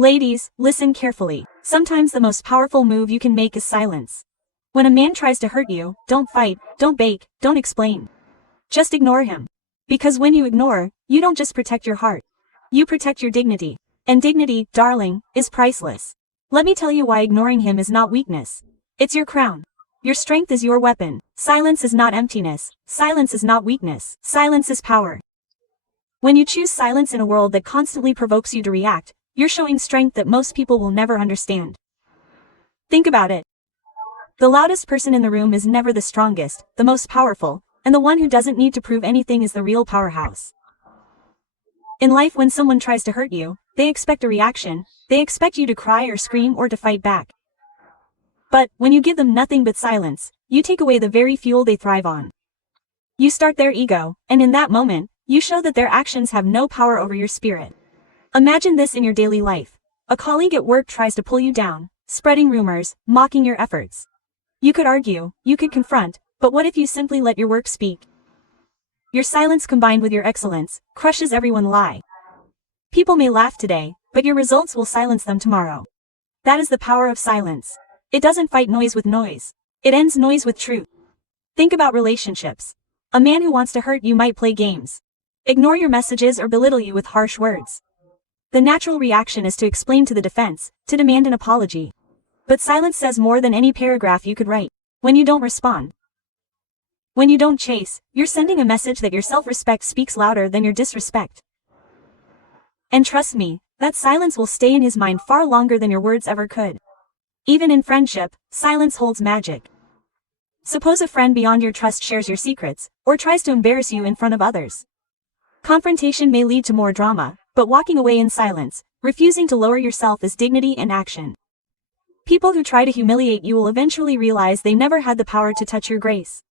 Ladies, listen carefully. Sometimes the most powerful move you can make is silence. When a man tries to hurt you, don't fight, don't beg, don't explain. Just ignore him. Because when you ignore, you don't just protect your heart. You protect your dignity. And dignity, darling, is priceless. Let me tell you why ignoring him is not weakness. It's your crown. Your strength is your weapon. Silence is not emptiness. Silence is not weakness. Silence is power. When you choose silence in a world that constantly provokes you to react, you're showing strength that most people will never understand. Think about it. The loudest person in the room is never the strongest, the most powerful, and the one who doesn't need to prove anything is the real powerhouse. In life, when someone tries to hurt you, they expect a reaction. They expect you to cry or scream or to fight back. But, when you give them nothing but silence, you take away the very fuel they thrive on. You start their ego, and in that moment, you show that their actions have no power over your spirit. Imagine this in your daily life. A colleague at work tries to pull you down, spreading rumors, mocking your efforts. You could argue, you could confront, but what if you simply let your work speak? Your silence combined with your excellence crushes everyone lie. People may laugh today, but your results will silence them tomorrow. That is the power of silence. It doesn't fight noise with noise. It ends noise with truth. Think about relationships. A man who wants to hurt you might play games, ignore your messages, or belittle you with harsh words. The natural reaction is to explain to the defense, to demand an apology. But silence says more than any paragraph you could write. When you don't respond, when you don't chase, you're sending a message that your self-respect speaks louder than your disrespect. And trust me, that silence will stay in his mind far longer than your words ever could. Even in friendship, silence holds magic. Suppose a friend beyond your trust shares your secrets, or tries to embarrass you in front of others. Confrontation may lead to more drama, but walking away in silence, refusing to lower yourself, is dignity and action. People who try to humiliate you will eventually realize they never had the power to touch your grace.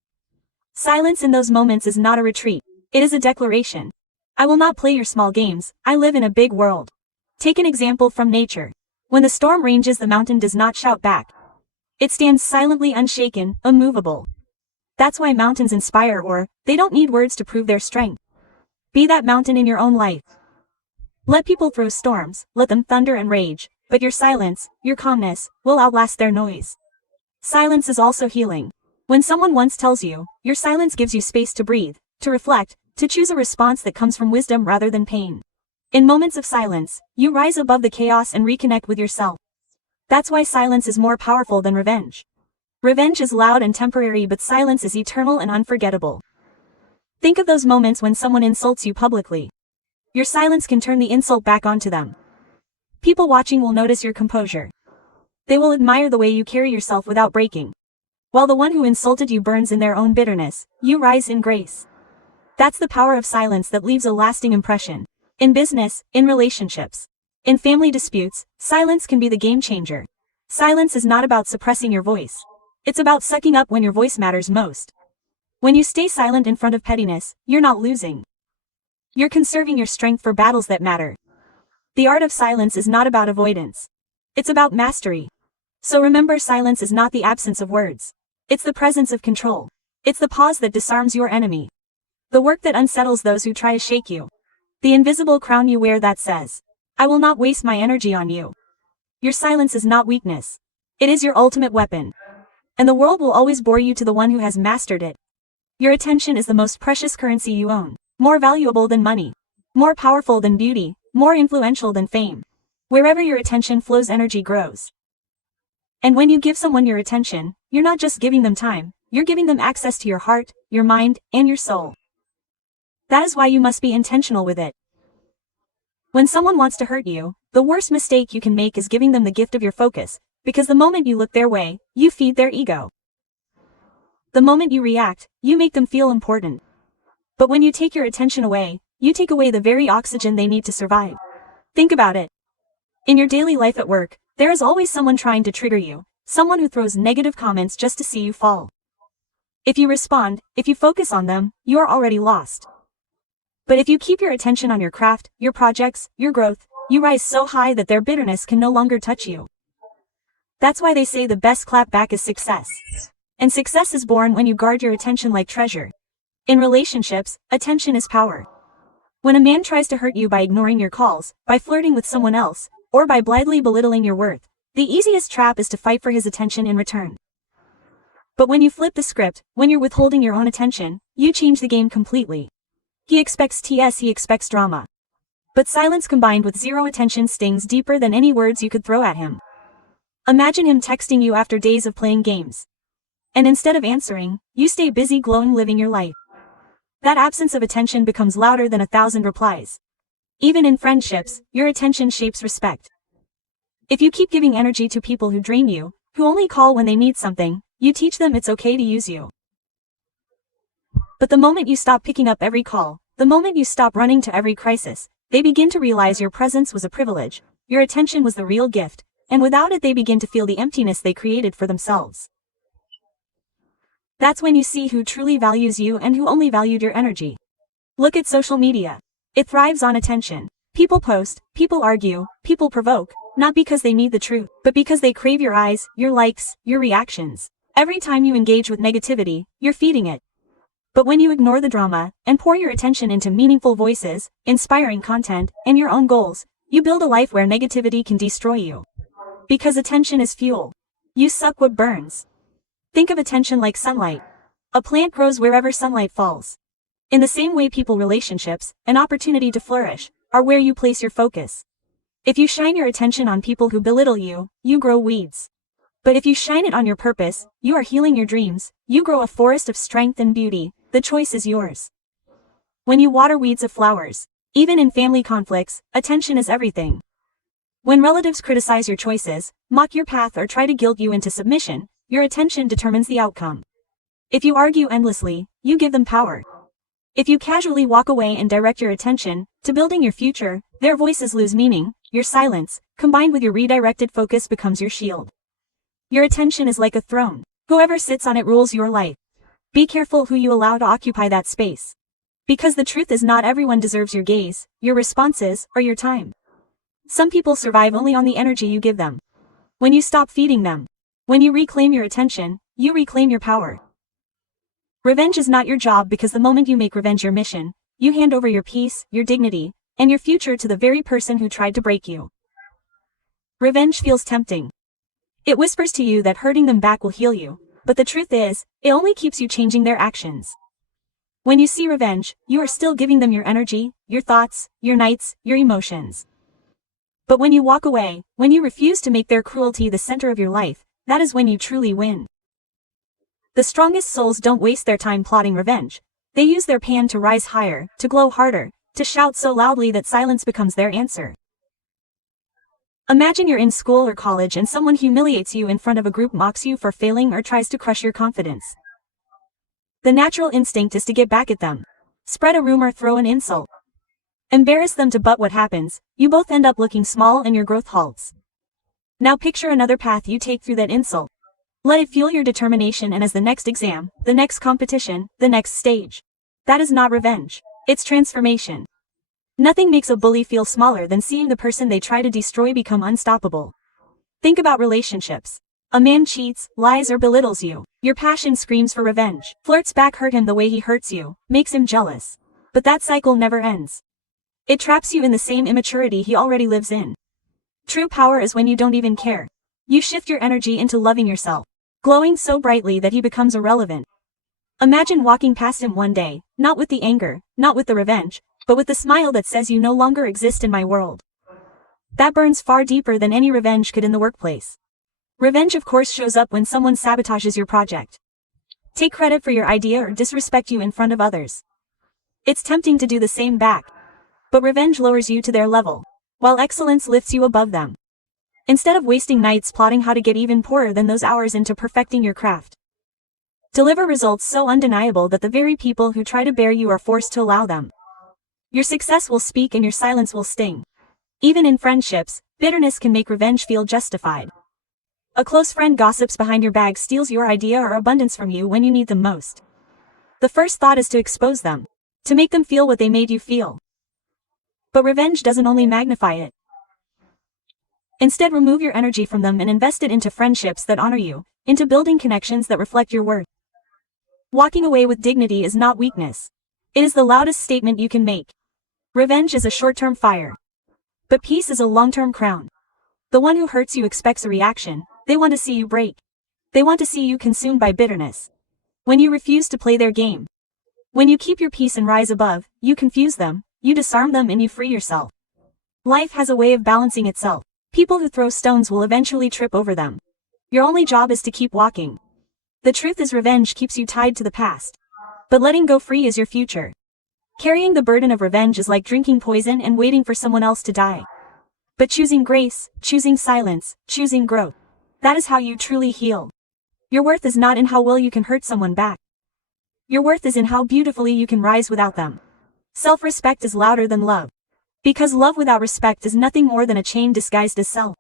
Silence in those moments is not a retreat. It is a declaration. I will not play your small games. I live in a big world. Take an example from nature. When the storm rages, the mountain does not shout back. It stands silently, unshaken, immovable. That's why mountains inspire, or they don't need words to prove their strength. Be that mountain in your own life. Let people throw storms, let them thunder and rage, but your silence, your calmness, will outlast their noise. Silence is also healing. When someone once tells you, your silence gives you space to breathe, to reflect, to choose a response that comes from wisdom rather than pain. In moments of silence, you rise above the chaos and reconnect with yourself. That's why silence is more powerful than revenge. Revenge is loud and temporary, but silence is eternal and unforgettable. Think of those moments when someone insults you publicly. Your silence can turn the insult back onto them. People watching will notice your composure. They will admire the way you carry yourself without breaking. While the one who insulted you burns in their own bitterness, you rise in grace. That's the power of silence that leaves a lasting impression. In business, in relationships, in family disputes, silence can be the game changer. Silence is not about suppressing your voice. It's about sucking up when your voice matters most. When you stay silent in front of pettiness, you're not losing. You're conserving your strength for battles that matter. The art of silence is not about avoidance. It's about mastery. So remember, silence is not the absence of words. It's the presence of control. It's the pause that disarms your enemy. The work that unsettles those who try to shake you. The invisible crown you wear that says, I will not waste my energy on you. Your silence is not weakness. It is your ultimate weapon. And the world will always bore you to the one who has mastered it. Your attention is the most precious currency you own. More valuable than money. More powerful than beauty. More influential than fame. Wherever your attention flows, energy grows. And when you give someone your attention, you're not just giving them time, you're giving them access to your heart, your mind, and your soul. That is why you must be intentional with it. When someone wants to hurt you, the worst mistake you can make is giving them the gift of your focus, because the moment you look their way, you feed their ego. The moment you react, you make them feel important. But when you take your attention away, you take away the very oxygen they need to survive. Think about it. In your daily life at work, there is always someone trying to trigger you, someone who throws negative comments just to see you fall. If you respond, if you focus on them, you are already lost. But if you keep your attention on your craft, your projects, your growth, you rise so high that their bitterness can no longer touch you. That's why they say the best clap back is success. And success is born when you guard your attention like treasure. In relationships, attention is power. When a man tries to hurt you by ignoring your calls, by flirting with someone else, or by blithely belittling your worth. The easiest trap is to fight for his attention in return. But when you flip the script, when you're withholding your own attention, you change the game completely. He expects drama. But silence combined with zero attention stings deeper than any words you could throw at him. Imagine him texting you after days of playing games. And instead of answering, you stay busy glowing living your life. That absence of attention becomes louder than 1,000 replies. Even in friendships, your attention shapes respect. If you keep giving energy to people who drain you, who only call when they need something, you teach them it's okay to use you. But the moment you stop picking up every call, the moment you stop running to every crisis, they begin to realize your presence was a privilege, your attention was the real gift, and without it they begin to feel the emptiness they created for themselves. That's when you see who truly values you and who only valued your energy. Look at social media. It thrives on attention. People post, people argue, people provoke, not because they need the truth, but because they crave your eyes, your likes, your reactions. Every time you engage with negativity, you're feeding it. But when you ignore the drama, and pour your attention into meaningful voices, inspiring content, and your own goals, you build a life where negativity can destroy you. Because attention is fuel. You suck what burns. Think of attention like sunlight. A plant grows wherever sunlight falls. In the same way relationships, an opportunity to flourish, are where you place your focus. If you shine your attention on people who belittle you, you grow weeds. But if you shine it on your purpose, you are healing your dreams, you grow a forest of strength and beauty. The choice is yours. When you water weeds of flowers, even in family conflicts, attention is everything. When relatives criticize your choices, mock your path or try to guilt you into submission, your attention determines the outcome. If you argue endlessly, you give them power. If you casually walk away and direct your attention to building your future, their voices lose meaning. Your silence, combined with your redirected focus, becomes your shield. Your attention is like a throne. Whoever sits on it rules your life. Be careful who you allow to occupy that space. Because the truth is not everyone deserves your gaze, your responses, or your time. Some people survive only on the energy you give them. When you stop feeding them, when you reclaim your attention, you reclaim your power. Revenge is not your job, because the moment you make revenge your mission, you hand over your peace, your dignity, and your future to the very person who tried to break you. Revenge feels tempting. It whispers to you that hurting them back will heal you. But the truth is, it only keeps you changing their actions. When you see revenge, you are still giving them your energy, your thoughts, your nights, your emotions. But when you walk away, when you refuse to make their cruelty the center of your life, that is when you truly win. The strongest souls don't waste their time plotting revenge. They use their pan to rise higher, to glow harder, to shout so loudly that silence becomes their answer. Imagine you're in school or college and someone humiliates you in front of a group, mocks you for failing, or tries to crush your confidence. The natural instinct is to get back at them. Spread a rumor, throw an insult. Embarrass them to, but what happens? You both end up looking small and your growth halts. Now picture another path you take through that insult. Let it fuel your determination, and as the next exam, the next competition, the next stage. That is not revenge. It's transformation. Nothing makes a bully feel smaller than seeing the person they try to destroy become unstoppable. Think about relationships. A man cheats, lies, or belittles you. Your passion screams for revenge. Flirts back, hurt him the way he hurts you, makes him jealous. But that cycle never ends. It traps you in the same immaturity he already lives in. True power is when you don't even care. You shift your energy into loving yourself, glowing so brightly that he becomes irrelevant. Imagine walking past him one day, not with the anger, not with the revenge, but with the smile that says, you no longer exist in my world. That burns far deeper than any revenge could in the workplace. Revenge of course shows up when someone sabotages your project, take credit for your idea, or disrespect you in front of others. It's tempting to do the same back. But revenge lowers you to their level, while excellence lifts you above them. Instead of wasting nights plotting how to get even, poorer than those hours into perfecting your craft. Deliver results so undeniable that the very people who try to bear you are forced to allow them. Your success will speak and your silence will sting. Even in friendships, bitterness can make revenge feel justified. A close friend gossips behind your back, steals your idea or abundance from you when you need them most. The first thought is to expose them, to make them feel what they made you feel. But revenge doesn't only magnify it. Instead, remove your energy from them and invest it into friendships that honor you, into building connections that reflect your worth. Walking away with dignity is not weakness. It is the loudest statement you can make. Revenge is a short-term fire. But peace is a long-term crown. The one who hurts you expects a reaction. They want to see you break. They want to see you consumed by bitterness. When you refuse to play their game. When you keep your peace and rise above, you confuse them, you disarm them and you free yourself. Life has a way of balancing itself. People who throw stones will eventually trip over them. Your only job is to keep walking. The truth is revenge keeps you tied to the past. But letting go free is your future. Carrying the burden of revenge is like drinking poison and waiting for someone else to die. But choosing grace, choosing silence, choosing growth. That is how you truly heal. Your worth is not in how well you can hurt someone back. Your worth is in how beautifully you can rise without them. Self-respect is louder than love. Because love without respect is nothing more than a chain disguised as self.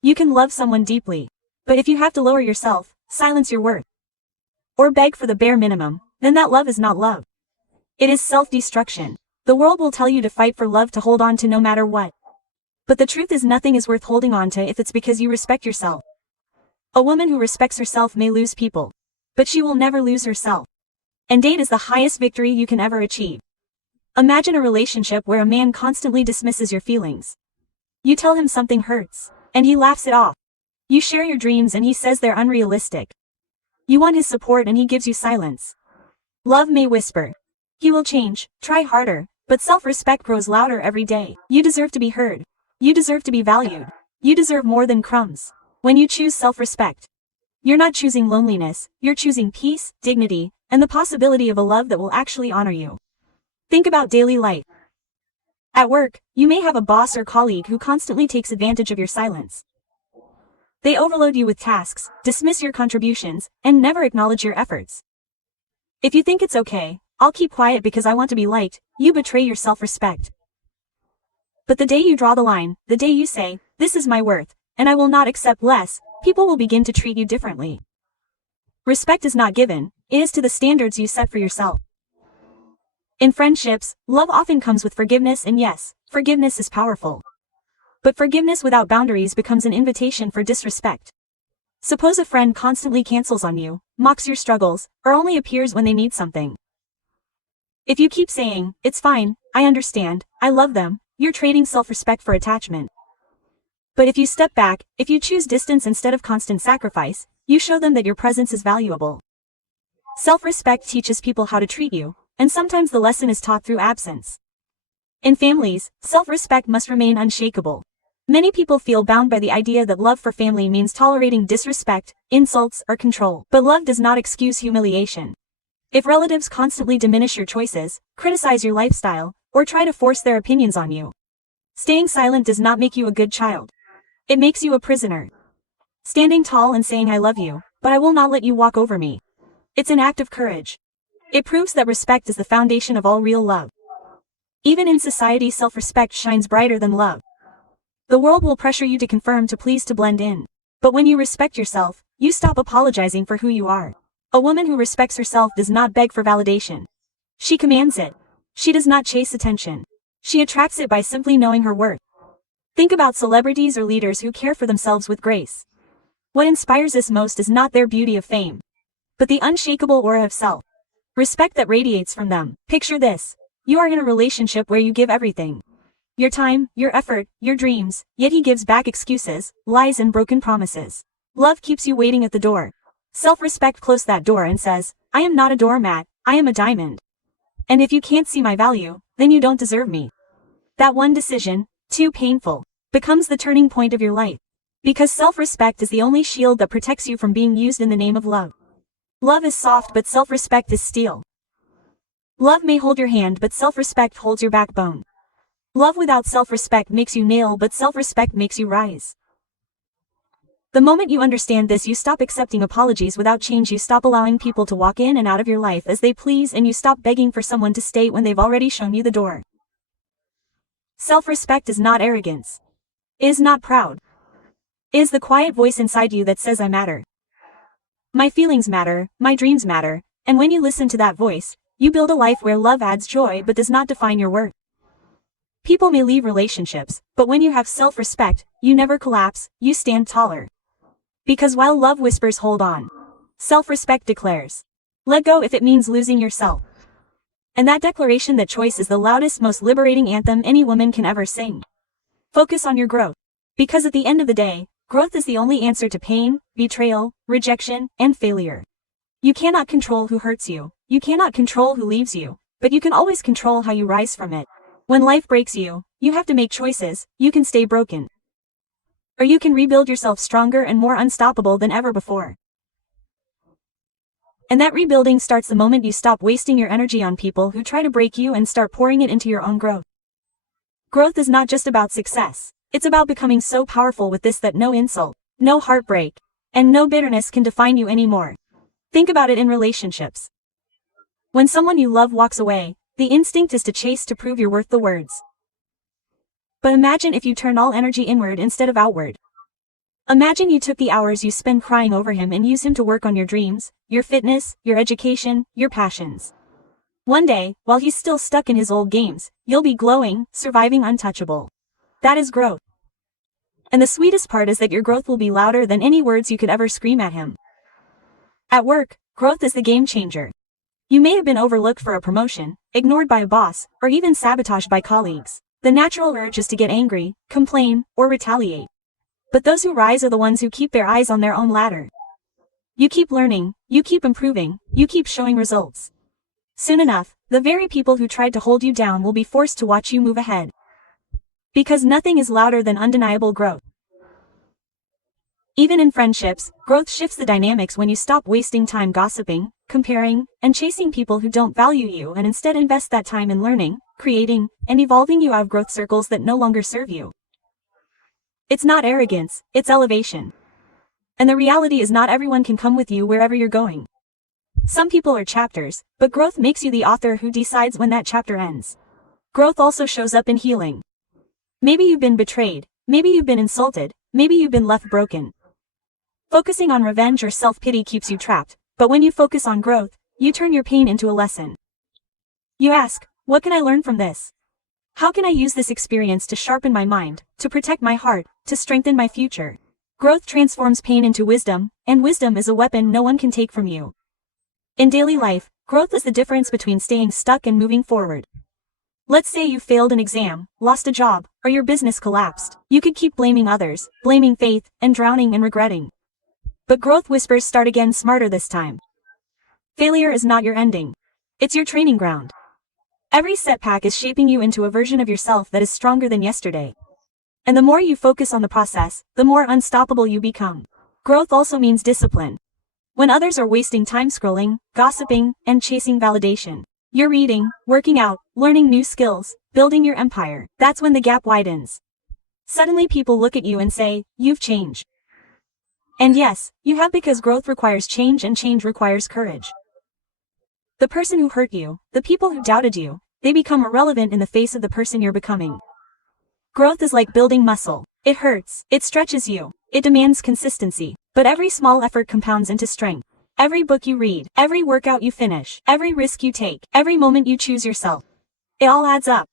You can love someone deeply. But if you have to lower yourself, silence your worth, or beg for the bare minimum, then that love is not love. It is self-destruction. The world will tell you to fight for love to hold on to no matter what. But the truth is nothing is worth holding on to if it's because you respect yourself. A woman who respects herself may lose people. But she will never lose herself. And date is the highest victory you can ever achieve. Imagine a relationship where a man constantly dismisses your feelings. You tell him something hurts, and he laughs it off. You share your dreams and he says they're unrealistic. You want his support and he gives you silence. Love may whisper. He will change, try harder, but self-respect grows louder every day. You deserve to be heard. You deserve to be valued. You deserve more than crumbs. When you choose self-respect, you're not choosing loneliness, you're choosing peace, dignity, and the possibility of a love that will actually honor you. Think about daily life. At work, you may have a boss or colleague who constantly takes advantage of your silence. They overload you with tasks, dismiss your contributions, and never acknowledge your efforts. If you think it's okay, I'll keep quiet because I want to be liked, you betray your self-respect. But the day you draw the line, the day you say, this is my worth, and I will not accept less, people will begin to treat you differently. Respect is not given, it is to the standards you set for yourself. In friendships, love often comes with forgiveness, and yes, forgiveness is powerful. But forgiveness without boundaries becomes an invitation for disrespect. Suppose a friend constantly cancels on you, mocks your struggles, or only appears when they need something. If you keep saying, it's fine, I understand, I love them, you're trading self-respect for attachment. But if you step back, if you choose distance instead of constant sacrifice, you show them that your presence is valuable. Self-respect teaches people how to treat you, and sometimes the lesson is taught through absence. In families, self-respect must remain unshakable. Many people feel bound by the idea that love for family means tolerating disrespect, insults, or control. But love does not excuse humiliation. If relatives constantly diminish your choices, criticize your lifestyle, or try to force their opinions on you, staying silent does not make you a good child. It makes you a prisoner. Standing tall and saying I love you, but I will not let you walk over me. It's an act of courage. It proves that respect is the foundation of all real love. Even in society, self-respect shines brighter than love. The world will pressure you to conform, to please, to blend in. But when you respect yourself, you stop apologizing for who you are. A woman who respects herself does not beg for validation. She commands it. She does not chase attention. She attracts it by simply knowing her worth. Think about celebrities or leaders who care for themselves with grace. What inspires us most is not their beauty of fame, but the unshakable aura of self-respect that radiates from them. Picture this. You are in a relationship where you give everything. Your time, your effort, your dreams, yet he gives back excuses, lies and broken promises. Love keeps you waiting at the door. Self-respect closes that door and says, I am not a doormat, I am a diamond. And if you can't see my value, then you don't deserve me. That one decision, too painful, becomes the turning point of your life. Because self-respect is the only shield that protects you from being used in the name of love. Love is soft, but self-respect is steel. Love may hold your hand, but self-respect holds your backbone. Love without self-respect makes you nail, but self-respect makes you rise. The moment you understand this, you stop accepting apologies without change, you stop allowing people to walk in and out of your life as they please, and you stop begging for someone to stay when they've already shown you the door. Self-respect is not arrogance. It is not proud. It is the quiet voice inside you that says I matter. My feelings matter, my dreams matter, and when you listen to that voice, you build a life where love adds joy but does not define your worth. People may leave relationships, but when you have self-respect, you never collapse, you stand taller. Because while love whispers hold on, self-respect declares, let go if it means losing yourself. And that declaration, that choice, is the loudest, most liberating anthem any woman can ever sing. Focus on your growth. Because at the end of the day, growth is the only answer to pain, betrayal, rejection, and failure. You cannot control who hurts you. You cannot control who leaves you, but you can always control how you rise from it. When life breaks you, you have to make choices. You can stay broken, or you can rebuild yourself stronger and more unstoppable than ever before. And that rebuilding starts the moment you stop wasting your energy on people who try to break you and start pouring it into your own growth. Growth is not just about success. It's about becoming so powerful with this that no insult, no heartbreak, and no bitterness can define you anymore. Think about it in relationships. When someone you love walks away, the instinct is to chase to prove you're worth the words. But imagine if you turned all energy inward instead of outward. Imagine you took the hours you spend crying over him and use him to work on your dreams, your fitness, your education, your passions. One day, while he's still stuck in his old games, you'll be glowing, surviving, untouchable. That is growth. And the sweetest part is that your growth will be louder than any words you could ever scream at him. At work, growth is the game changer. You may have been overlooked for a promotion, ignored by a boss, or even sabotaged by colleagues. The natural urge is to get angry, complain, or retaliate. But those who rise are the ones who keep their eyes on their own ladder. You keep learning, you keep improving, you keep showing results. Soon enough, the very people who tried to hold you down will be forced to watch you move ahead. Because nothing is louder than undeniable growth. Even in friendships, growth shifts the dynamics when you stop wasting time gossiping, comparing, and chasing people who don't value you and instead invest that time in learning, creating, and evolving you out of growth circles that no longer serve you. It's not arrogance, it's elevation. And the reality is not everyone can come with you wherever you're going. Some people are chapters, but growth makes you the author who decides when that chapter ends. Growth also shows up in healing. Maybe you've been betrayed, maybe you've been insulted, maybe you've been left broken. Focusing on revenge or self-pity keeps you trapped, but when you focus on growth, you turn your pain into a lesson. You ask, what can I learn from this? How can I use this experience to sharpen my mind, to protect my heart, to strengthen my future? Growth transforms pain into wisdom, and wisdom is a weapon no one can take from you. In daily life, growth is the difference between staying stuck and moving forward. Let's say you failed an exam, lost a job, or your business collapsed. You could keep blaming others, blaming fate, and drowning in regretting. But growth whispers start again, smarter this time. Failure is not your ending. It's your training ground. Every setback is shaping you into a version of yourself that is stronger than yesterday. And the more you focus on the process, the more unstoppable you become. Growth also means discipline. When others are wasting time scrolling, gossiping, and chasing validation, you're reading, working out, learning new skills, building your empire. That's when the gap widens. Suddenly people look at you and say, you've changed. And yes, you have, because growth requires change and change requires courage. The person who hurt you, the people who doubted you, they become irrelevant in the face of the person you're becoming. Growth is like building muscle. It hurts, it stretches you, it demands consistency, but every small effort compounds into strength. Every book you read, every workout you finish, every risk you take, every moment you choose yourself, it all adds up.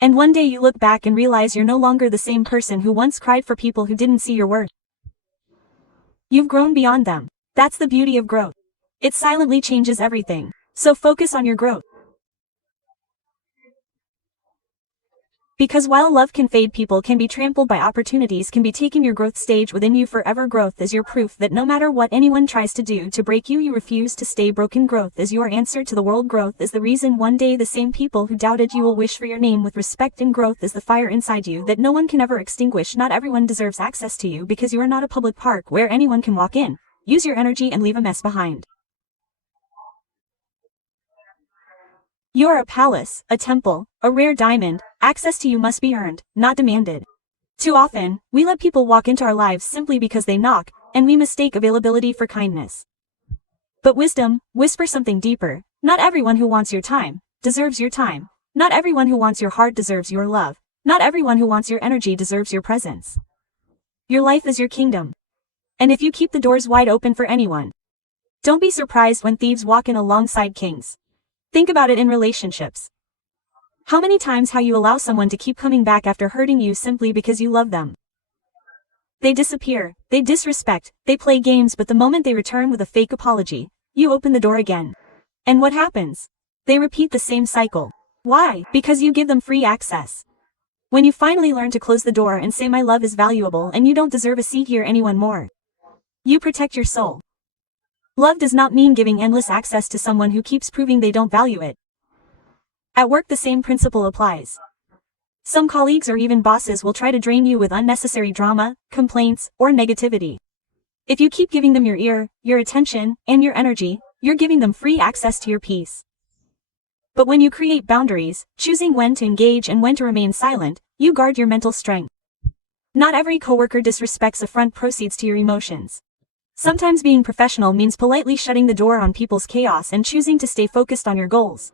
And one day you look back and realize you're no longer the same person who once cried for people who didn't see your worth. You've grown beyond them. That's the beauty of growth. It silently changes everything. So focus on your growth. Because while love can fade, people can be trampled by opportunities can be taken. Your growth stage within you forever. Growth is your proof that no matter what anyone tries to do to break you, you refuse to stay broken. Growth is your answer to the world. Growth is the reason one day the same people who doubted you will wish for your name with respect. And growth is the fire inside you that no one can ever extinguish. Not everyone deserves access to you because you are not a public park where anyone can walk in, use your energy, and leave a mess behind. You are a palace, a temple, a rare diamond. Access to you must be earned, not demanded. Too often, we let people walk into our lives simply because they knock, and we mistake availability for kindness. But wisdom whispers something deeper. Not everyone who wants your time deserves your time. Not everyone who wants your heart deserves your love. Not everyone who wants your energy deserves your presence. Your life is your kingdom. And if you keep the doors wide open for anyone, don't be surprised when thieves walk in alongside kings. Think about it in relationships. How many times have you allowed someone to keep coming back after hurting you simply because you love them? They disappear, they disrespect, they play games, but the moment they return with a fake apology, you open the door again. And what happens? They repeat the same cycle. Why? Because you give them free access. When you finally learn to close the door and say my love is valuable and you don't deserve a seat here anyone more. You protect your soul. Love does not mean giving endless access to someone who keeps proving they don't value it. At work the same principle applies. Some colleagues or even bosses will try to drain you with unnecessary drama, complaints, or negativity. If you keep giving them your ear, your attention, and your energy, you're giving them free access to your peace. But when you create boundaries, choosing when to engage and when to remain silent, you guard your mental strength. Not every coworker disrespects a front proceeds to your emotions. Sometimes being professional means politely shutting the door on people's chaos and choosing to stay focused on your goals.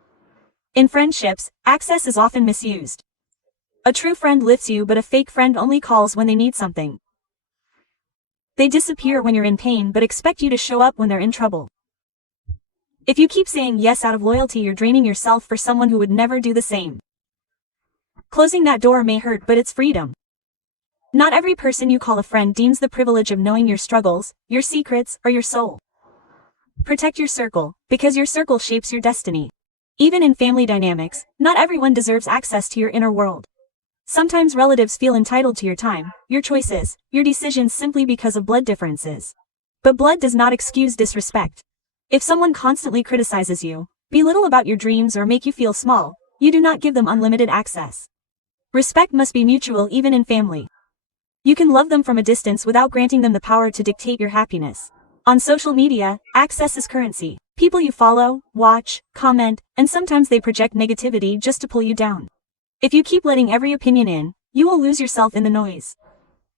In friendships, access is often misused. A true friend lifts you, but a fake friend only calls when they need something. They disappear when you're in pain but expect you to show up when they're in trouble. If you keep saying yes out of loyalty, you're draining yourself for someone who would never do the same. Closing that door may hurt, but it's freedom. Not every person you call a friend deems the privilege of knowing your struggles, your secrets, or your soul. Protect your circle, because your circle shapes your destiny. Even in family dynamics, not everyone deserves access to your inner world. Sometimes relatives feel entitled to your time, your choices, your decisions simply because of blood differences. But blood does not excuse disrespect. If someone constantly criticizes you, belittle about your dreams, or make you feel small, you do not give them unlimited access. Respect must be mutual even in family. You can love them from a distance without granting them the power to dictate your happiness. On social media, access is currency. People you follow, watch, comment, and sometimes they project negativity just to pull you down. If you keep letting every opinion in, you will lose yourself in the noise.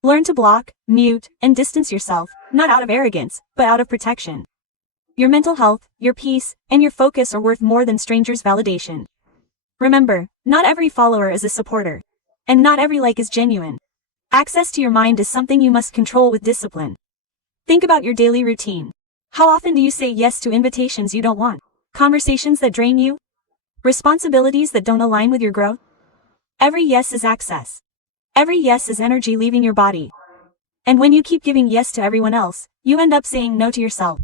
Learn to block, mute, and distance yourself, not out of arrogance, but out of protection. Your mental health, your peace, and your focus are worth more than strangers' validation. Remember, not every follower is a supporter. And not every like is genuine. Access to your mind is something you must control with discipline. Think about your daily routine. How often do you say yes to invitations you don't want? Conversations that drain you? Responsibilities that don't align with your growth? Every yes is access. Every yes is energy leaving your body. And when you keep giving yes to everyone else, you end up saying no to yourself.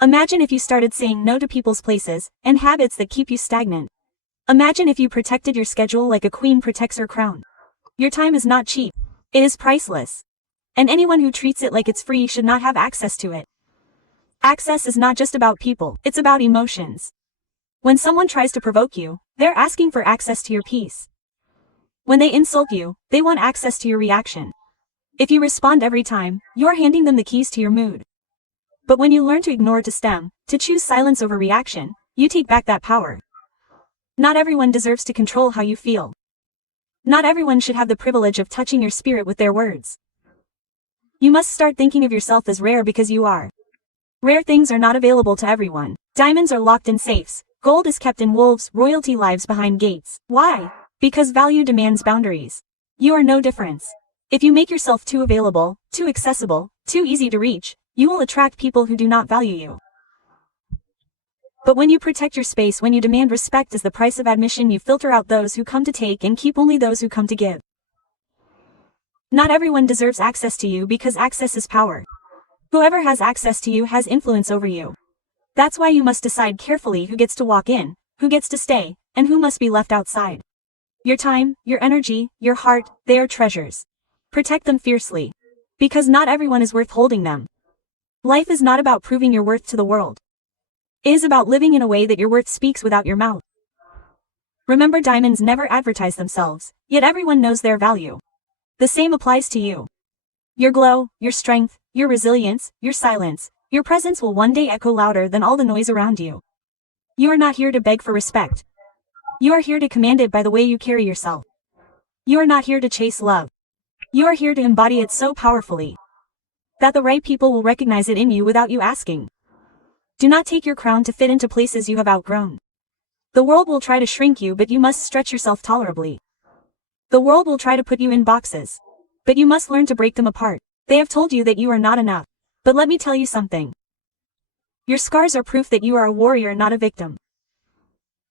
Imagine if you started saying no to people's places and habits that keep you stagnant. Imagine if you protected your schedule like a queen protects her crown. Your time is not cheap. It is priceless. And anyone who treats it like it's free should not have access to it. Access is not just about people, it's about emotions. When someone tries to provoke you, they're asking for access to your peace. When they insult you, they want access to your reaction. If you respond every time, you're handing them the keys to your mood. But when you learn to ignore to stem, to choose silence over reaction, you take back that power. Not everyone deserves to control how you feel. Not everyone should have the privilege of touching your spirit with their words. You must start thinking of yourself as rare because you are. Rare things are not available to everyone. Diamonds are locked in safes. Gold is kept in wolves. Royalty lives behind gates. Why? Because value demands boundaries. You are no difference. If you make yourself too available, too accessible, too easy to reach, you will attract people who do not value you. But when you protect your space, when you demand respect as the price of admission, you filter out those who come to take and keep only those who come to give. Not everyone deserves access to you because access is power. Whoever has access to you has influence over you. That's why you must decide carefully who gets to walk in, who gets to stay, and who must be left outside. Your time, your energy, your heart, they are treasures. Protect them fiercely. Because not everyone is worth holding them. Life is not about proving your worth to the world. It is about living in a way that your worth speaks without your mouth. Remember, diamonds never advertise themselves, yet everyone knows their value. The same applies to you. Your glow, your strength, your resilience, your silence, your presence will one day echo louder than all the noise around you. You are not here to beg for respect. You are here to command it by the way you carry yourself. You are not here to chase love. You are here to embody it so powerfully that the right people will recognize it in you without you asking. Do not take your crown to fit into places you have outgrown. The world will try to shrink you, but you must stretch yourself tolerably. The world will try to put you in boxes, but you must learn to break them apart. They have told you that you are not enough. But let me tell you something. Your scars are proof that you are a warrior, not a victim.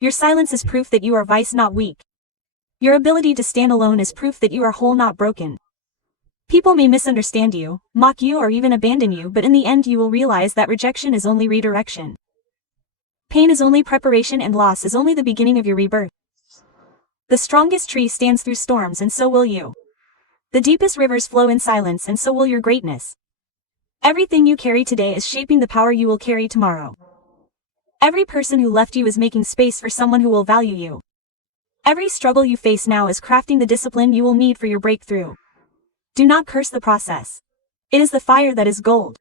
Your silence is proof that you are vice, not weak. Your ability to stand alone is proof that you are whole, not broken. People may misunderstand you, mock you, or even abandon you, but in the end you will realize that rejection is only redirection. Pain is only preparation, and loss is only the beginning of your rebirth. The strongest tree stands through storms, and so will you. The deepest rivers flow in silence, and so will your greatness. Everything you carry today is shaping the power you will carry tomorrow. Every person who left you is making space for someone who will value you. Every struggle you face now is crafting the discipline you will need for your breakthrough. Do not curse the process. It is the fire that is gold.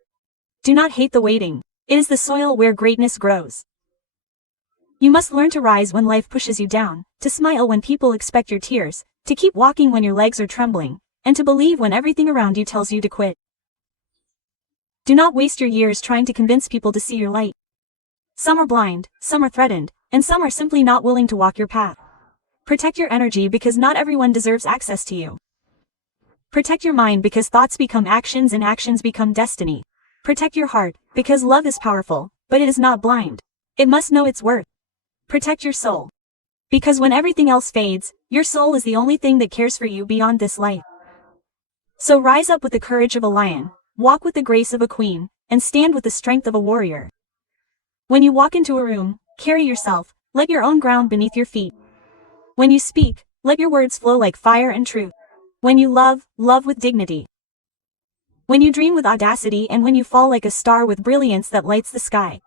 Do not hate the waiting. It is the soil where greatness grows. You must learn to rise when life pushes you down, to smile when people expect your tears, to keep walking when your legs are trembling, and to believe when everything around you tells you to quit. Do not waste your years trying to convince people to see your light. Some are blind, some are threatened, and some are simply not willing to walk your path. Protect your energy because not everyone deserves access to you. Protect your mind because thoughts become actions and actions become destiny. Protect your heart because love is powerful, but it is not blind. It must know its worth. Protect your soul. Because when everything else fades, your soul is the only thing that cares for you beyond this life. So rise up with the courage of a lion, walk with the grace of a queen, and stand with the strength of a warrior. When you walk into a room, carry yourself, let your own ground beneath your feet. When you speak, let your words flow like fire and truth. When you love, love with dignity. When you dream with audacity, and when you fall like a star with brilliance that lights the sky.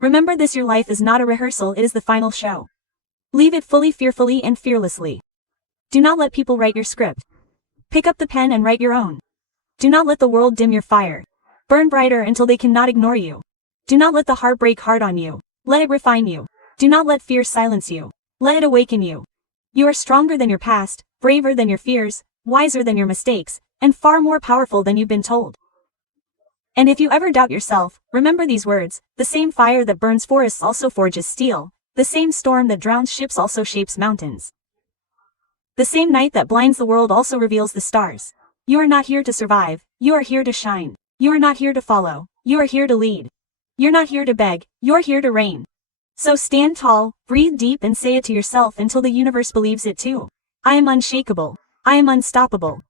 Remember this: your life is not a rehearsal, it is the final show. Leave it fully, fearfully, and fearlessly. Do not let people write your script. Pick up the pen and write your own. Do not let the world dim your fire. Burn brighter until they cannot ignore you. Do not let the heart break hard on you. Let it refine you. Do not let fear silence you. Let it awaken you. You are stronger than your past, braver than your fears, wiser than your mistakes, and far more powerful than you've been told. And if you ever doubt yourself, remember these words: the same fire that burns forests also forges steel. The same storm that drowns ships also shapes mountains. The same night that blinds the world also reveals the stars. You are not here to survive, you are here to shine. You are not here to follow, you are here to lead. You're not here to beg, you're here to reign. So stand tall, breathe deep, and say it to yourself until the universe believes it too. I am unshakable. I am unstoppable.